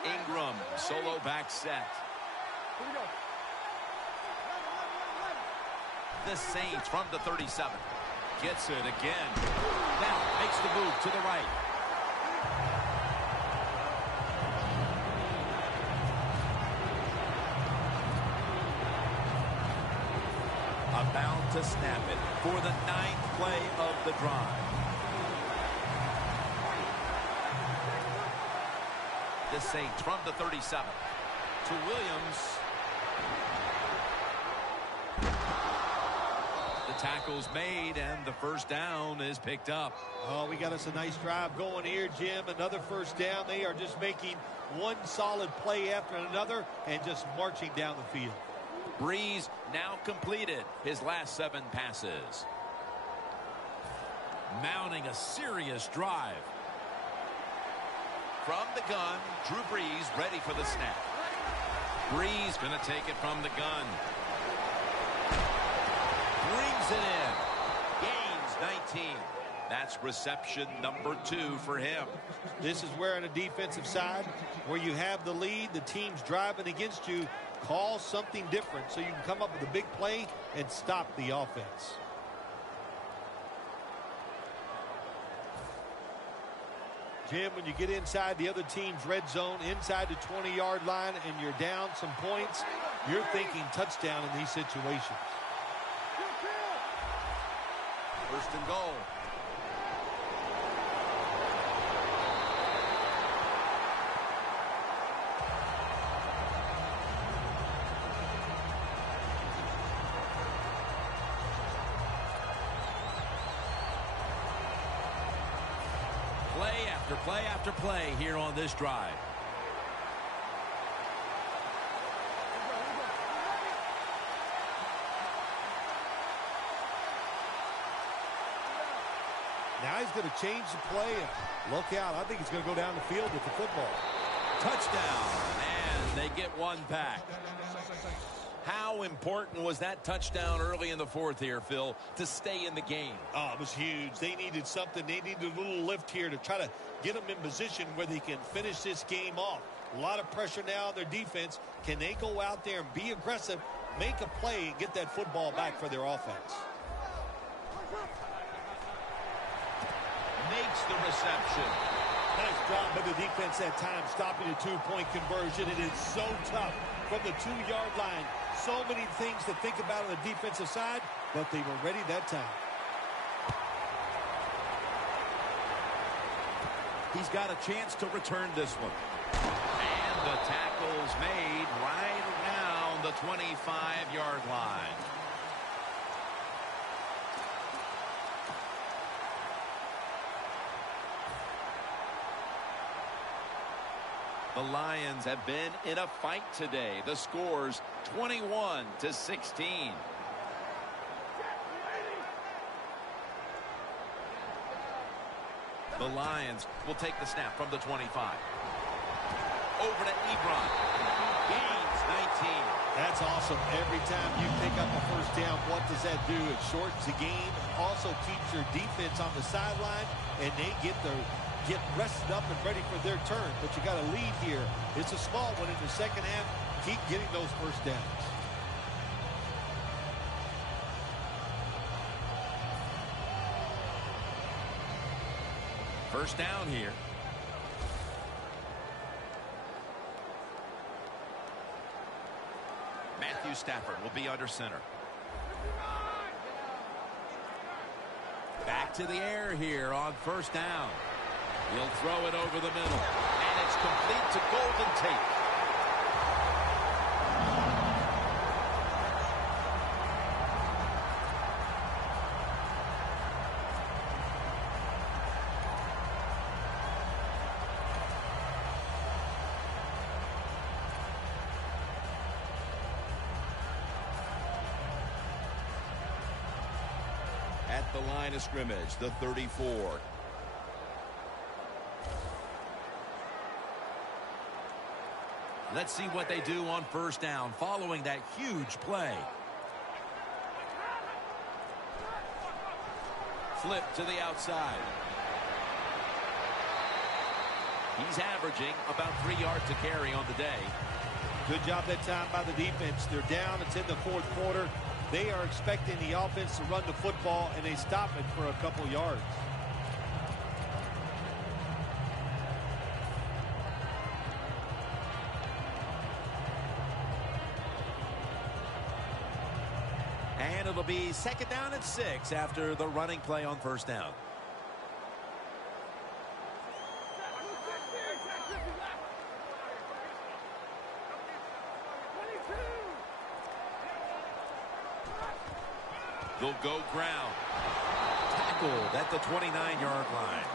Ingram, solo back set. Here we go. The Saints from the 37. Gets it again. Now makes the move to the right. About to snap it for the 9th play of the drive. The Saints from the 37 to Williams. The tackle's made, and the first down is picked up. Oh, we got us a nice drive going here, Jim. Another first down. They are just making one solid play after another and just marching down the field. Breeze now completed his last 7 passes. Mounting a serious drive. From the gun, Drew Brees ready for the snap. Brees going to take it from the gun. Brings it in. Gains 19. That's reception number 2 for him. This is where on a defensive side, where you have the lead, the team's driving against you, call something different so you can come up with a big play and stop the offense. Jim, when you get inside the other team's red zone, inside the 20-yard line, and you're down some points, you're thinking touchdown in these situations. First and goal. Play after play after play here on this drive. Now he's going to change the play and look out. I think he's going to go down the field with the football. Touchdown, and they get one back. How important was that touchdown early in the fourth here, Phil, to stay in the game? Oh, it was huge. They needed something. They needed a little lift here to try to get them in position where they can finish this game off. A lot of pressure now on their defense. Can they go out there and be aggressive, make a play, and get that football back for their offense? Makes the reception. Nice job by the defense that time, stopping a 2-point conversion. It is so tough from the 2-yard line. So many things to think about on the defensive side, but they were ready that time. He's got a chance to return this one. And the tackle's made right around the 25-yard line. The Lions have been in a fight today. The score's 21-16. The Lions will take the snap from the 25. Over to Ebron. Gains 19. That's awesome. Every time you pick up a first down, what does that do? It shortens the game, also keeps your defense on the sideline, and they get rested up and ready for their turn. But you got a lead here. It's a small one in the second half. Keep getting those first downs. First down here. Matthew Stafford will be under center. Back to the air here on first down. He'll throw it over the middle. And it's complete to Golden Tate. At the line of scrimmage, the 34. Let's see what they do on first down following that huge play. Flip to the outside. He's averaging about 3 yards to carry on the day. Good job that time by the defense. They're down. It's in the fourth quarter. They are expecting the offense to run the football, and they stop it for a couple yards. And it'll be second down and 6 after the running play on first down. They'll go ground. Tackled at the 29-yard line.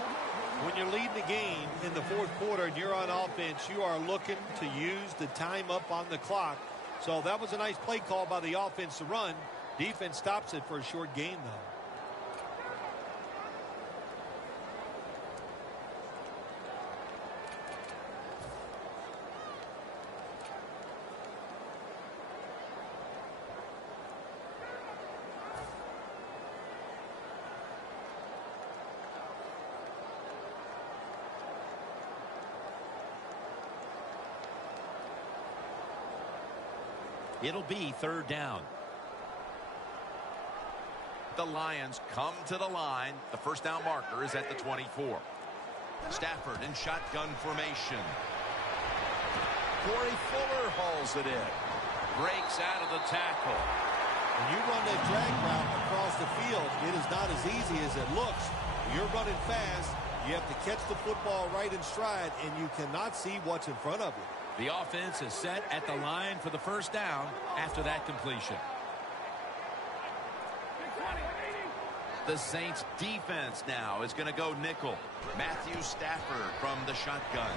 When you're leading the game in the fourth quarter and you're on offense, you are looking to use the time up on the clock. So that was a nice play call by the offense to run. Defense stops it for a short gain, though. It'll be third down. The Lions come to the line. The first down marker is at the 24. Stafford in shotgun formation. Corey Fuller hauls it in. Breaks out of the tackle. When you run that drag route across the field, it is not as easy as it looks. You're running fast. You have to catch the football right in stride, and you cannot see what's in front of you. The offense is set at the line for the first down after that completion. The Saints defense now is going to go nickel. Matthew Stafford from the shotgun.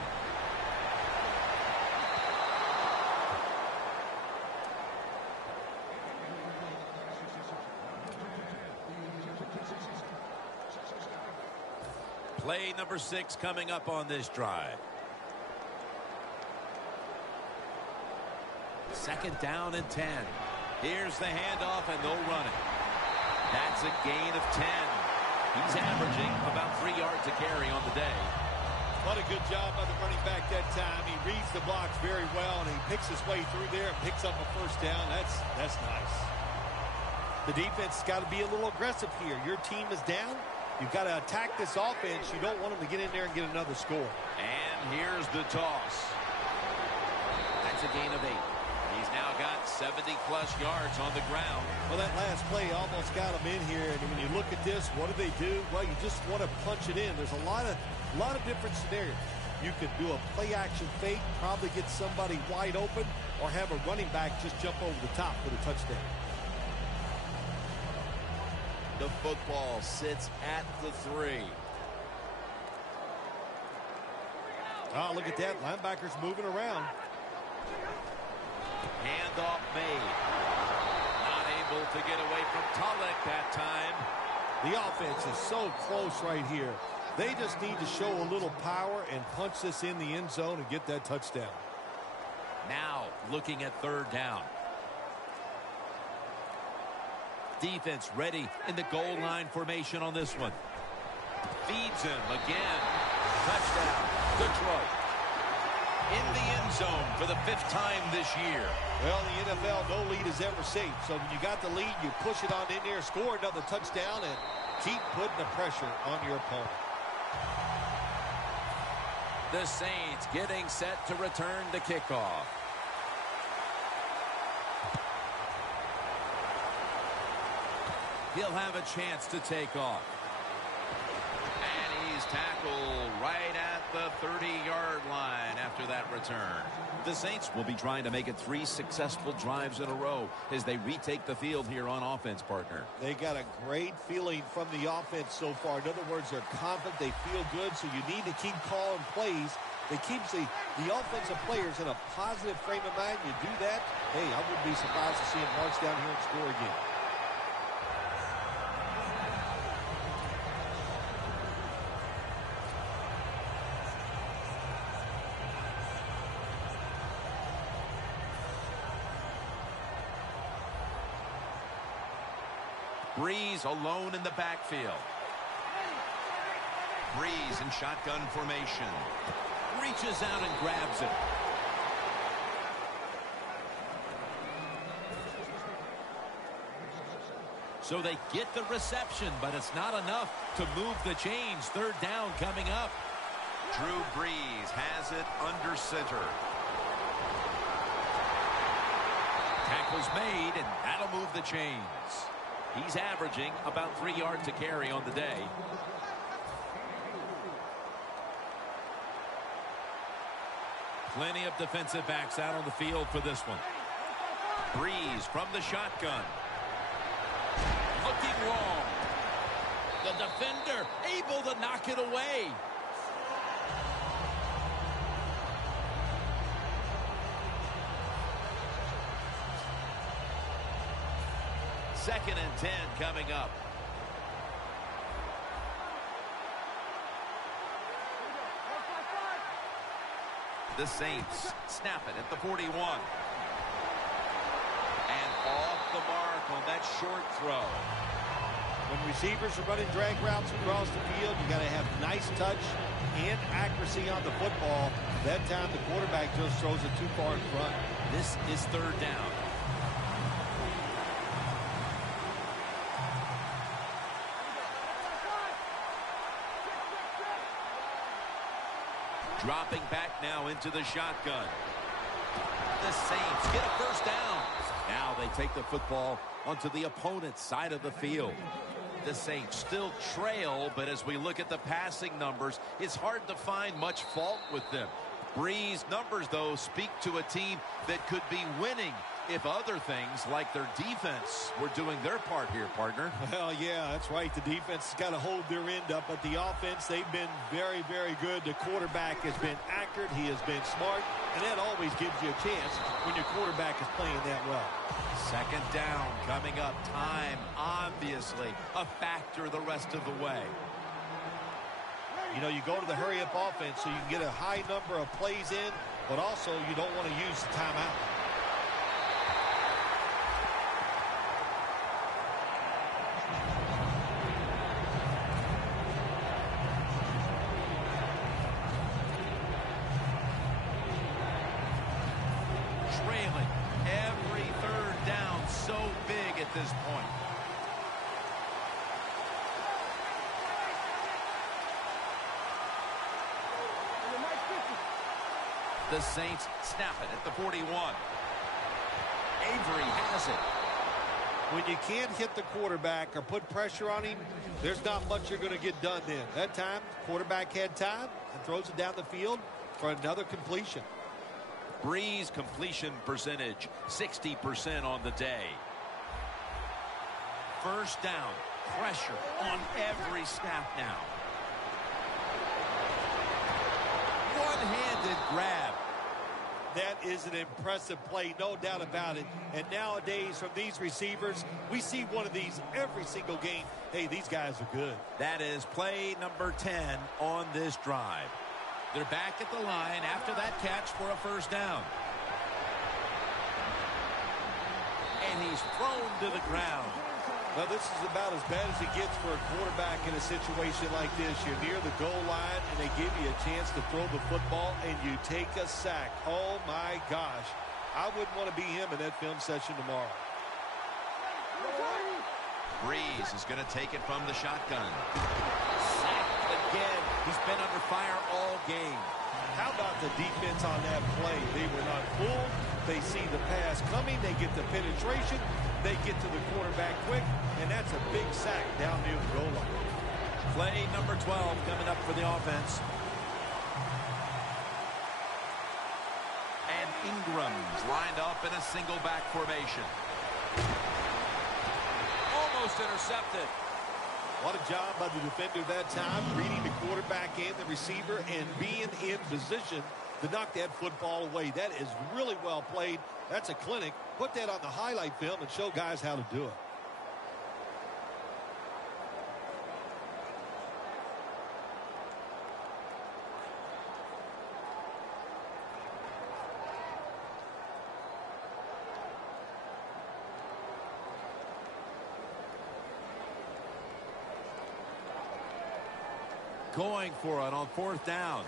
Play number 6 coming up on this drive. Second down and 10. Here's the handoff, and they'll run it. That's a gain of 10. He's averaging about 3 yards to carry on the day. What a good job by the running back that time. He reads the blocks very well, and he picks his way through there and picks up a first down. That's nice. The defense has got to be a little aggressive here. Your team is down. You've got to attack this offense. You don't want them to get in there and get another score. And here's the toss. That's a gain of 8. He's now got 70-plus yards on the ground. Well, that last play almost got him in here. And when you look at this, what do? Well, you just want to punch it in. There's a lot of different scenarios. You could do a play-action fake, probably get somebody wide open, or have a running back just jump over the top for the touchdown. The football sits at the 3. Oh, look at that. Linebackers moving around. Handoff made. Not able to get away from Tulloch that time. The offense is so close right here. They just need to show a little power and punch this in the end zone and get that touchdown. Now looking at third down. Defense ready in the goal line formation on this one. Feeds him again. Touchdown, Detroit. In the end zone for the 5th time this year. Well, the NFL, no lead is ever safe. So when you got the lead, you push it on in there, score another touchdown, and keep putting the pressure on your opponent. The Saints getting set to return the kickoff. He'll have a chance to take off. And he's tackled right at the 30-yard line after that return. The Saints will be trying to make it 3 successful drives in a row as they retake the field here on offense, partner. They got a great feeling from the offense so far. In other words, they're confident, they feel good, so you need to keep calling plays. They keep the offensive players in a positive frame of mind. You do that, hey, I wouldn't be surprised to see them march down here and score again. Breeze alone in the backfield. Breeze in shotgun formation. Reaches out and grabs it. So they get the reception, but it's not enough to move the chains. Third down coming up. Drew Brees has it under center. Tackle's made, and that'll move the chains. He's averaging about 3 yards a carry on the day. Plenty of defensive backs out on the field for this one. Breeze from the shotgun. Looking wrong. The defender able to knock it away. Second and 10 coming up. The Saints snap it at the 41. And off the mark on that short throw. When receivers are running drag routes across the field, you got to have nice touch and accuracy on the football. That time the quarterback just throws it too far in front. This is third down. Dropping back now into the shotgun. The Saints get a first down. Now they take the football onto the opponent's side of the field. The Saints still trail, but as we look at the passing numbers, it's hard to find much fault with them. Breeze numbers, though, speak to a team that could be winning if other things like their defense were doing their part here, partner. Well, yeah, that's right. The defense has got to hold their end up, but the offense, they've been very, very good. The quarterback has been accurate. He has been smart, and that always gives you a chance when your quarterback is playing that well. Second down coming up. Time, obviously, a factor the rest of the way. You know, you go to the hurry-up offense so you can get a high number of plays in, but also you don't want to use the timeout. Trailing every third down so big at this point. The Saints snap it at the 41. Avery has it. When you can't hit the quarterback or put pressure on him, there's not much you're going to get done then. That time, quarterback had time and throws it down the field for another completion. Breeze completion percentage, 60% on the day. First down, pressure on every snap now. One-handed grab. That is an impressive play, no doubt about it. And nowadays, from these receivers, we see one of these every single game. Hey, these guys are good. That is play number 10 on this drive. They're back at the line after that catch for a first down. And he's thrown to the ground. Well, this is about as bad as it gets for a quarterback in a situation like this. You're near the goal line, and they give you a chance to throw the football, and you take a sack. Oh, my gosh. I wouldn't want to be him in that film session tomorrow. Breeze is going to take it from the shotgun. Sacked again. He's been under fire all game. How about the defense on that play? They were not fooled. They see the pass coming. They get the penetration. They get to the quarterback quick, and that's a big sack down near the goal line. Play number 12 coming up for the offense. And Ingram's lined up in a single back formation. Almost intercepted. What a job by the defender that time, reading the quarterback and the receiver and being in position to knock that football away. That is really well played. That's a clinic. Put that on the highlight film and show guys how to do it. Going for it on fourth down.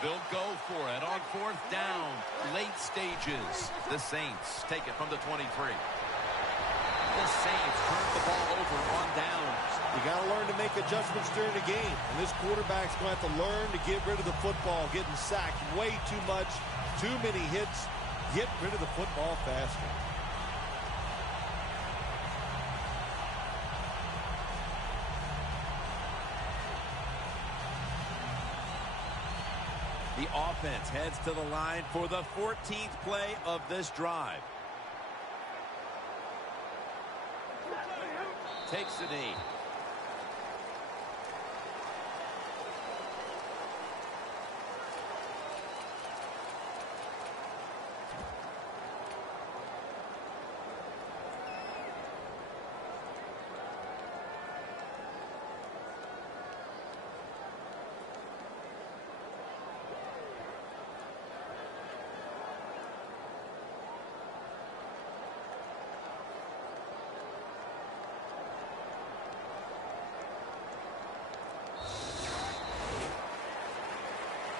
They'll go for it on fourth down. Late stages. The Saints take it from the 23. The Saints turn the ball over on downs. You got to learn to make adjustments during the game. And this quarterback's going to have to learn to get rid of the football. Getting sacked way too much. Too many hits. Get rid of the football faster. The offense heads to the line for the 14th play of this drive. Takes a knee.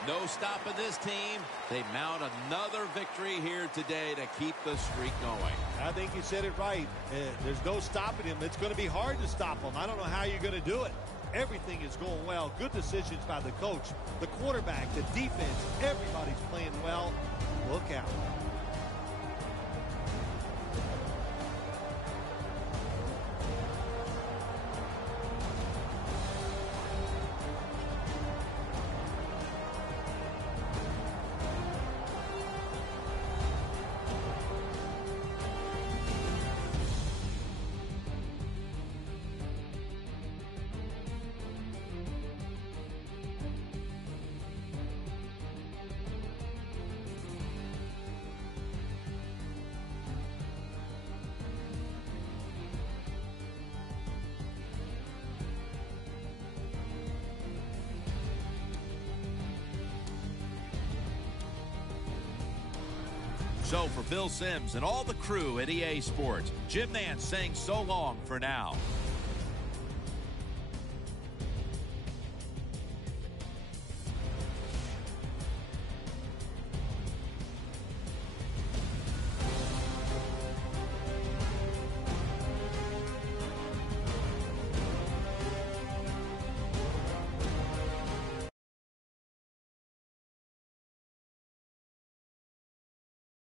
No stopping this team. They mount another victory here today to keep the streak going. I think you said it right. There's no stopping him. It's going to be hard to stop him. I don't know how you're going to do it. Everything is going well. Good decisions by the coach, the quarterback, the defense. Everybody's playing well. Look out. So for Bill Sims and all the crew at EA Sports, Jim Nance saying so long for now.